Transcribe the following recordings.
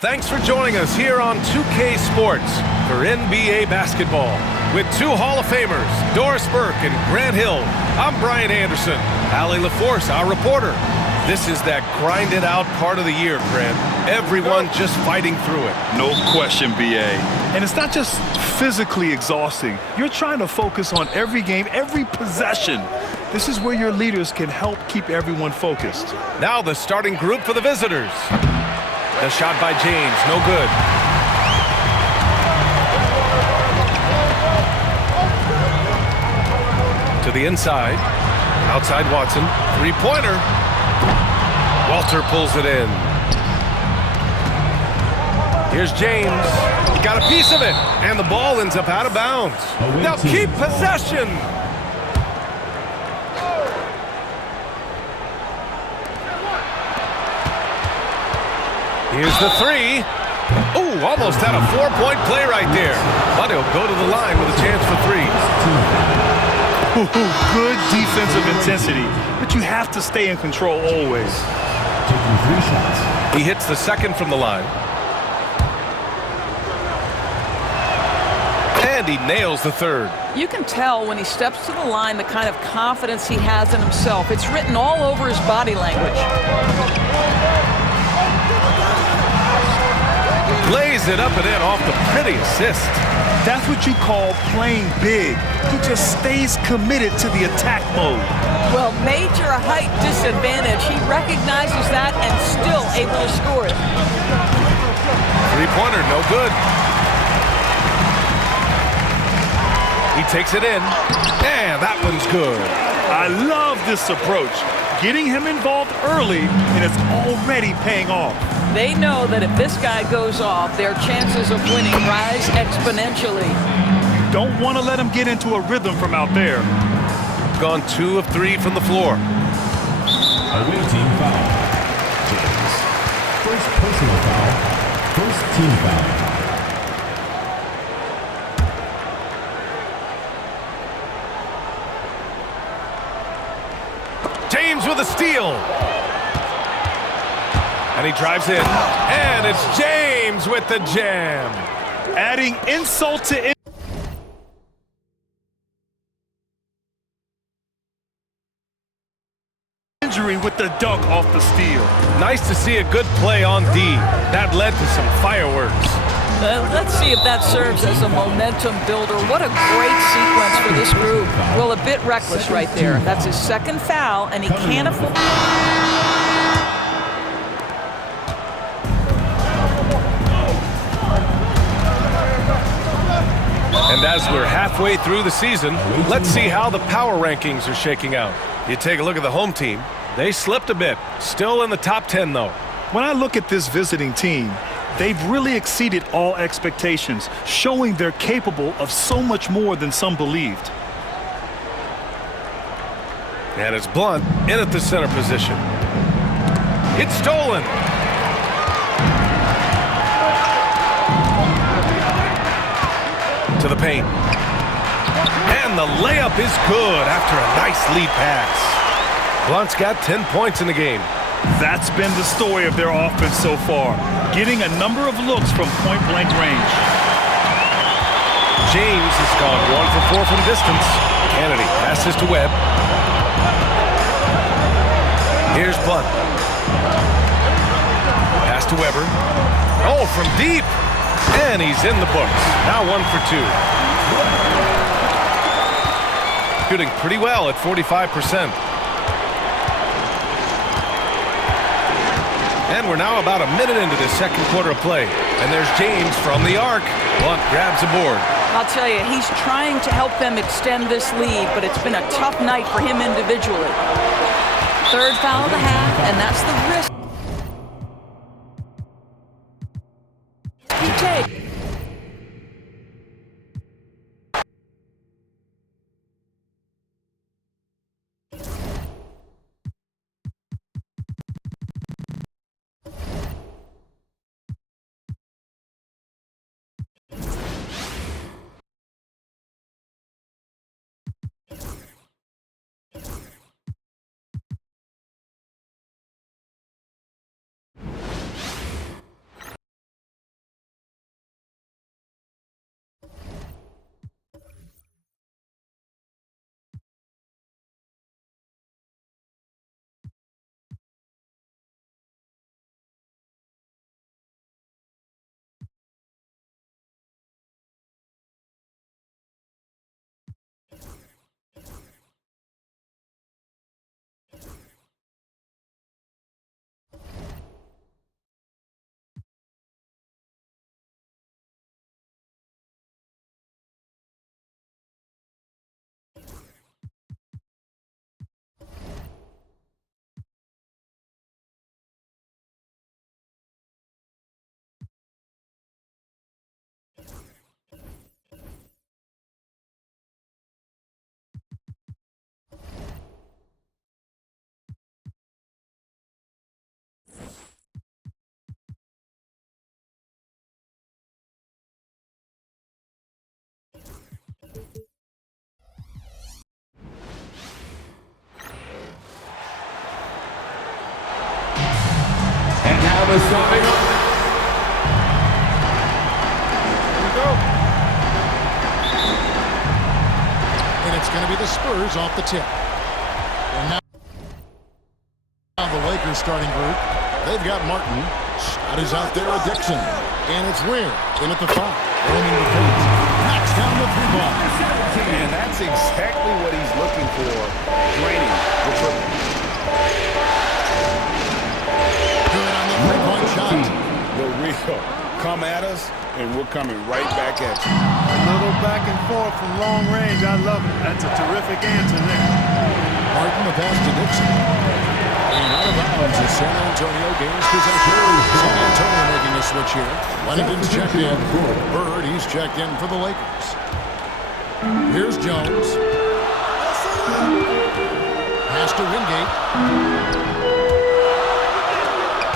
Thanks for joining us here on 2K Sports for NBA basketball. With two Hall of Famers, Doris Burke and Grant Hill, I'm Brian Anderson. Allie LaForce, our reporter. This is that grinded-out part of the year, Grant. Everyone just fighting through it. No question, B.A. And it's not just physically exhausting. You're trying to focus on every game, every possession. This is where your leaders can help keep everyone focused. Now the starting group for the visitors. The shot by James, no good. To the inside. Outside Watson. Three-pointer. Walter pulls it in. Here's James. He got a piece of it. And the ball ends up out of bounds. Now keep possession. Here's the three. Ooh, almost had a four-point play right there. But he'll go to the line with a chance for three. Good defensive intensity, but you have to stay in control always. Taking 3 shots. He hits the second from the line. And he nails the third. You can tell when he steps to the line the kind of confidence he has in himself. It's written all over his body language. Lays it up and in off the pretty assist. That's what you call playing big. He just stays committed to the attack mode. Well, major height disadvantage. He recognizes that and still able to score it. Three-pointer, no good. He takes it in, and that one's good. I love this approach. Getting him involved early, and it's already paying off. They know that if this guy goes off, their chances of winning rise exponentially. You don't want to let him get into a rhythm from out there. Gone 2 of 3 from the floor. Away team foul. James. First personal foul. First team foul. James with a steal. And he drives in. And it's James with the jam. Adding insult to injury with the dunk off the steal. Nice to see a good play on D. That led to some fireworks. Let's see if that serves as a momentum builder. What a great sequence for this group. Well, a bit reckless right there. That's his second foul, and he can't afford... And as we're halfway through the season, let's see how the power rankings are shaking out. You take a look at the home team. They slipped a bit. Still in the top 10, though. When I look at this visiting team, they've really exceeded all expectations, showing they're capable of so much more than some believed. And it's Blunt in at the center position. It's stolen. To the paint. And the layup is good after a nice lead pass. Blunt's got 10 points in the game. That's been the story of their offense so far, getting a number of looks from point-blank range. James has gone 1 for 4 from distance. Kennedy passes to Webb. Here's Blunt. Pass to Weber. Oh, from deep. And he's in the books. Now 1 for 2. Shooting pretty well at 45%. And we're now about a minute into this second quarter of play. And there's James from the arc. Blunt grabs a board. I'll tell you, he's trying to help them extend this lead, but it's been a tough night for him individually. Third foul of the half, and that's the risk. Thomas starting up. And it's going to be the Spurs off the tip. And now the Lakers starting group. They've got Martin. Shot is out there with Dixon. And it's Weir in at the 5. Roaming the paint. Knocks down the 3-ball. And that's exactly what he's looking for. Draining the triple. Good on the 3-point shot. The real. Come at us, and we're coming right back at you. A little back and forth from long range. I love it. That's a terrific answer there. Martin, the pass to Dixon. And out of bounds as San Antonio gains possession. San Antonio making a switch here. Lennington's checked in. Bird, he's checked in for the Lakers. Here's Jones. Pass to Wingate.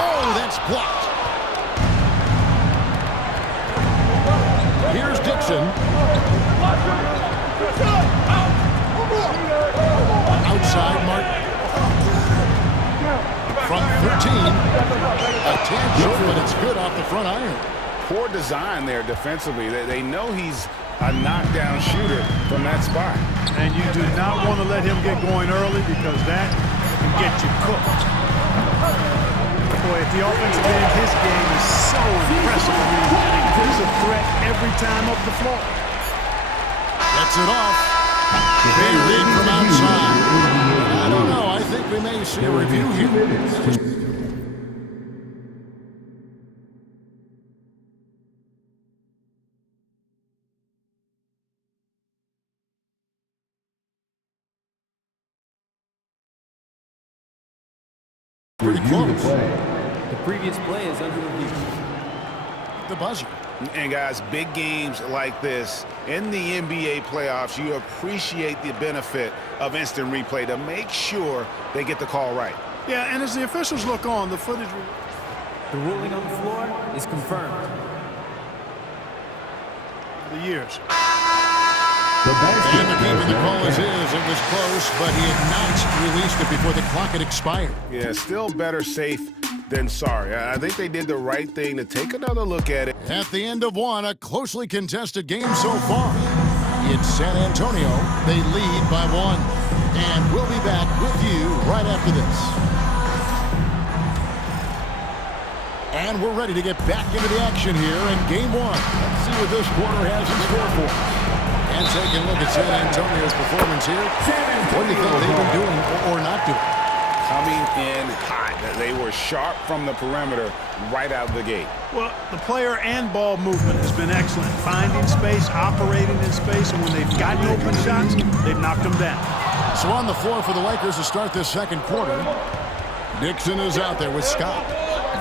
Oh, that's blocked. Here's Dixon. Outside Martin. From 13. A tad short, but it's good off the front iron. Poor design there defensively. They know he's a knockdown shooter from that spot. And you do not want to let him get going early because that can get you cooked. Boy, at the offensive end, his game is so impressive. I mean, he's a threat every time up the floor. Gets it off. They lead from outside. I don't know. I think we may see a review here. Pretty close. The previous play is under review. The buzzer. And guys, big games like this in the NBA playoffs, you appreciate the benefit of instant replay to make sure they get the call right. Yeah, and as the officials look on, the footage... The ruling on the floor is confirmed. The years. And they're keeping the call as is. It was close, but he had not released it before the clock had expired. Yeah, still better safe than sorry. I think they did the right thing to take another look at it. At the end of one, a closely contested game so far. It's San Antonio. They lead by 1. And we'll be back with you right after this. And we're ready to get back into the action here in game 1. Let's see what this quarter has in store for us. And taking a look at San Antonio's performance here. What do you think they've been doing or not doing? Coming in hot. They were sharp from the perimeter right out of the gate. Well, the player and ball movement has been excellent. Finding space, operating in space, and when they've gotten open shots, they've knocked them down. So on the floor for the Lakers to start this second quarter, Dixon is out there with Scott.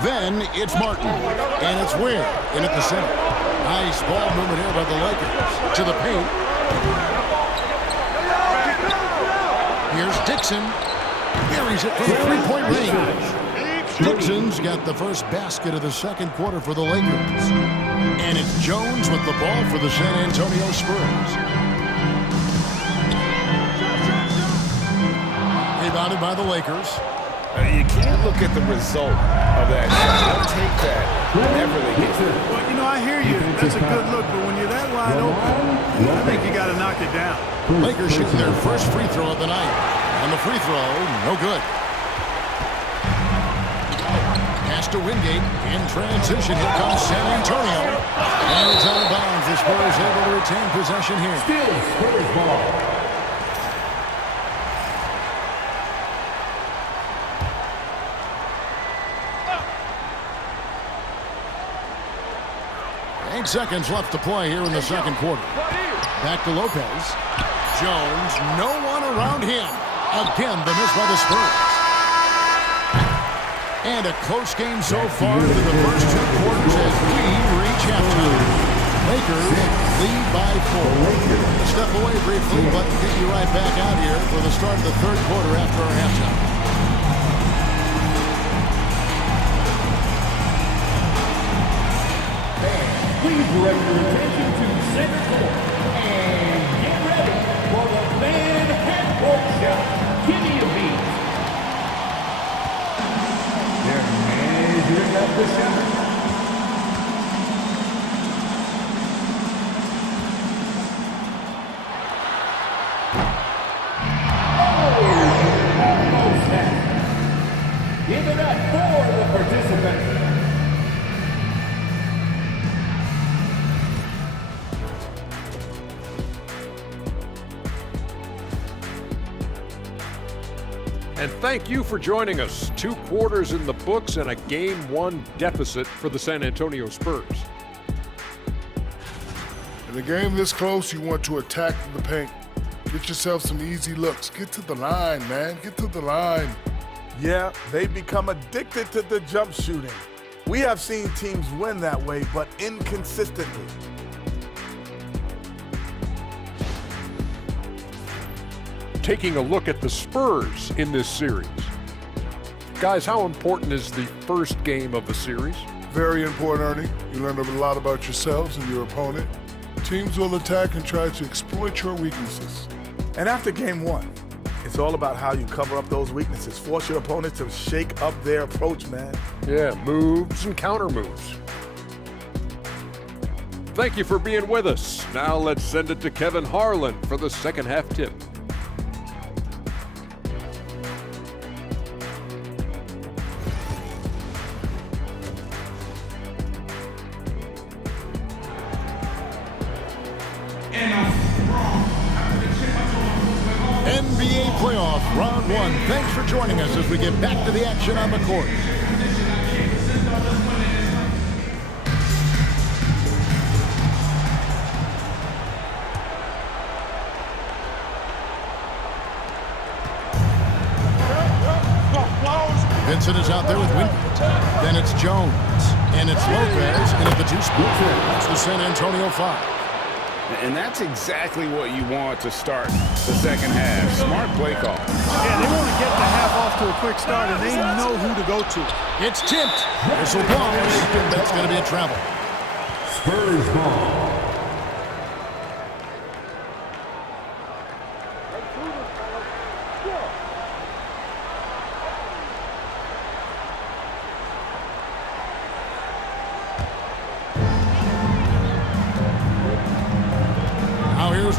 Then it's Martin, and it's Weir in at the center. Nice ball movement here by the Lakers. To the paint. Here's Dixon. Carries it from the three-point range. Dixon's got the first basket of the second quarter for the Lakers. And it's Jones with the ball for the San Antonio Spurs. Rebounded by the Lakers. You can't look at the result of that shot. They'll take that whenever they get it. Well, you know, I hear you. That's a good look, but when you're that wide open, I think you got to knock it down. Lakers shooting their first free throw of the night. And the free throw, no good. Pass to Wingate. In transition, here comes San Antonio. And it's out of bounds. The Spurs able to retain possession here. Still Spurs ball. Eight seconds left to play here in the second quarter. Back to Lopez. Jones, no one around him. Again, the miss by the Spurs. And a close game so far through the first 2 quarters as we reach halftime. Lakers lead by 4. Step away briefly, but get you right back out here for the start of the third quarter after our halftime. Please direct your attention to center court and get ready for the fan half-court shot. Give me a beat. Their man is Leading up the center. Give it up for the participants. And thank you for joining us. 2 quarters in the books and a Game 1 deficit for the San Antonio Spurs. In a game this close, you want to attack the paint. Get yourself some easy looks. Get to the line, man. Get to the line. Yeah, they become addicted to the jump shooting. We have seen teams win that way, but inconsistently. Taking a look at the Spurs in this series. Guys, how important is the first game of the series? Very important, Ernie. You learn a lot about yourselves and your opponent. Teams will attack and try to exploit your weaknesses. And after game 1, it's all about how you cover up those weaknesses. Force your opponent to shake up their approach, man. Yeah, moves and counter moves. Thank you for being with us. Now let's send it to Kevin Harlan for the second half tip. NBA playoff round 1. Thanks for joining us as we get back to the action on the court. Vincent is out there with Wingate. Then it's Jones. And it's Lopez in at the 2 spot. That's the San Antonio 5. And that's exactly what you want to start the second half. Smart play call. Yeah, they want to get the half off to a quick start, and they know who to go to. It's tipped. Whistle blows. That's going to be a travel. Spurs ball.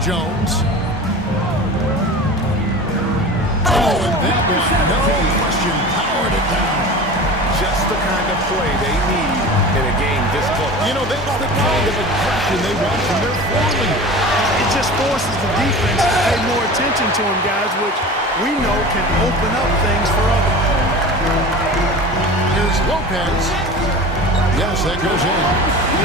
Jones. Oh, and that one, no question, powered it down. Just the kind of play they need in a game this close. You know, that's the kind of aggression they want from their forward. It just forces the defense to pay more attention to him, guys, which we know can open up things for others. Here's Lopez. Yes, that goes in.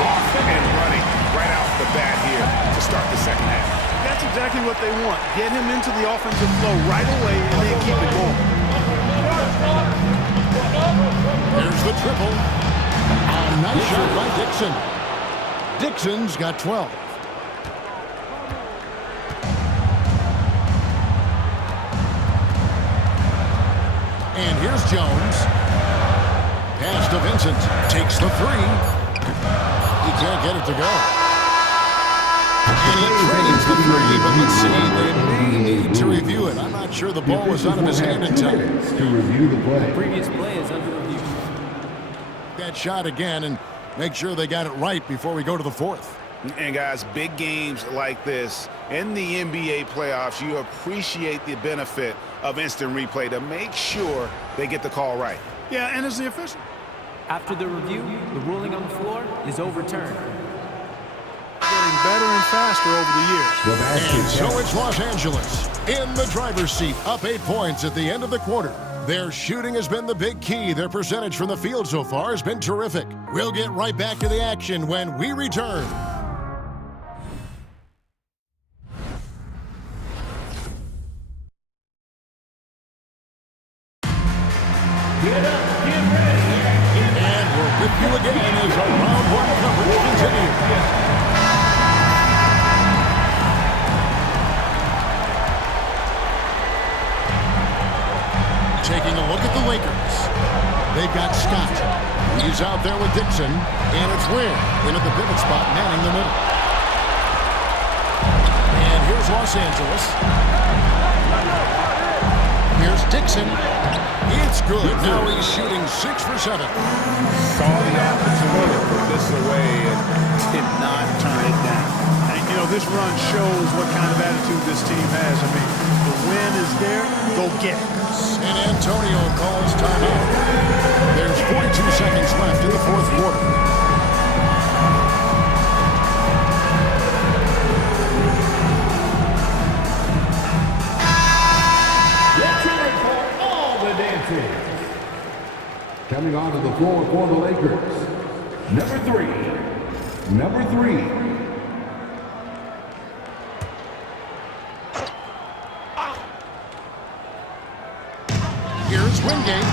Off and running right out the bat here to start the second half. That's exactly what they want. Get him into the offensive flow right away and then keep it going. There's the triple. A nice shot by Dixon. Dixon's got 12. And here's Jones. Pass to Vincent. Takes the 3. He can't get it to go. And he trades the 3, but let's see, they may need to review it. I'm not sure the ball was out of his hand in time. To review the play. The previous play is under review. That shot again and make sure they got it right before we go to the 4th. And guys, big games like this in the NBA playoffs, you appreciate the benefit of instant replay to make sure they get the call right. Yeah, and as the official. After the review, the ruling on the floor is overturned. Getting better and faster over the years. And so it's Los Angeles in the driver's seat, up 8 points at the end of the quarter. Their shooting has been the big key. Their percentage from the field so far has been terrific. We'll get right back to the action when we return. Get up, get ready. And we're with you again as our round 1 coverage continues. Taking a look at the Lakers. They've got Scott. He's out there with Dixon. And it's Wynn in at the pivot spot, manning the middle. And here's Los Angeles. Here's Dixon. It's good. Now he's shooting 6 for 7. Saw the opportunity to put this away and did not turn it down. And, you know, this run shows what kind of attitude this team has. I mean, the win is there. Go get it. San Antonio calls timeout. There's 42 seconds left in the fourth quarter. Coming onto the floor for the Lakers, number 3. Here's Wingate.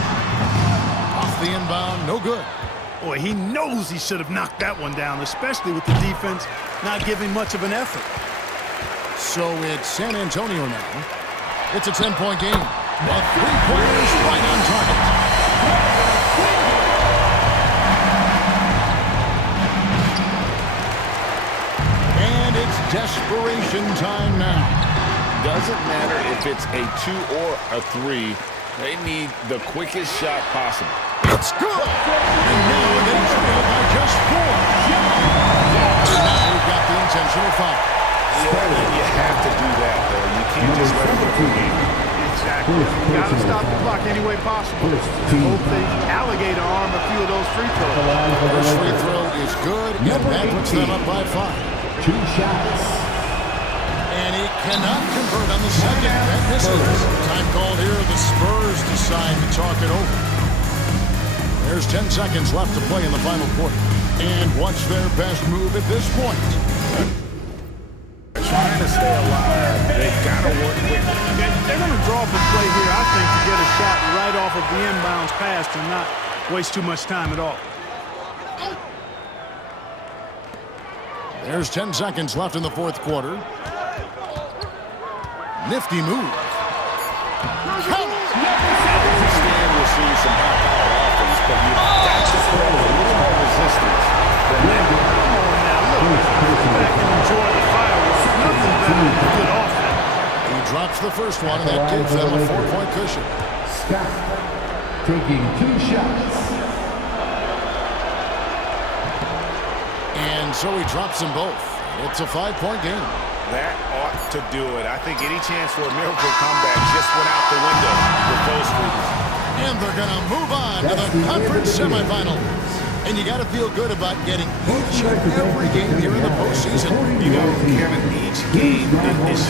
Off the inbound, no good. Boy, he knows he should have knocked that one down, especially with the defense not giving much of an effort. So it's San Antonio now. It's a 10-point game. A three-pointer is right on target. And it's desperation time now. Doesn't matter if it's a 2 or a 3. They need the quickest shot possible. It's good. And now they trail by just 4. And now we've got the intentional foul. You have to do that, though. You can't just let it go. Exactly. You got to stop the clock any way possible. Hope they alligator arm a few of those free throws. First free throw is good, and that puts them up by 5. 2 shots. And he cannot convert on the second. That misses. Time called here. The Spurs decide to talk it over. There's 10 seconds left to play in the final quarter. And what's their best move at this point? Trying to stay alive. They've got to work quickly. They're going to draw up a play here, I think, to get a shot right off of the inbounds pass and not waste too much time at all. There's 10 seconds left in the fourth quarter. Nifty move. I understand we'll see some high-powered offense, but you've got to put up a little more resistance than that. Come on now, look back and enjoy the fireworks. Nothing better than good offense. He drops the first one, and that gives them a 4-point cushion. Scott taking 2 shots. And so he drops them both. It's a 5-point game. That ought to do it. I think any chance for a miracle comeback just went out the window with those freaks. And they're going to move on to the conference semifinals. And you got to feel good about getting each and every game here in the postseason. You know, Kevin, each game is just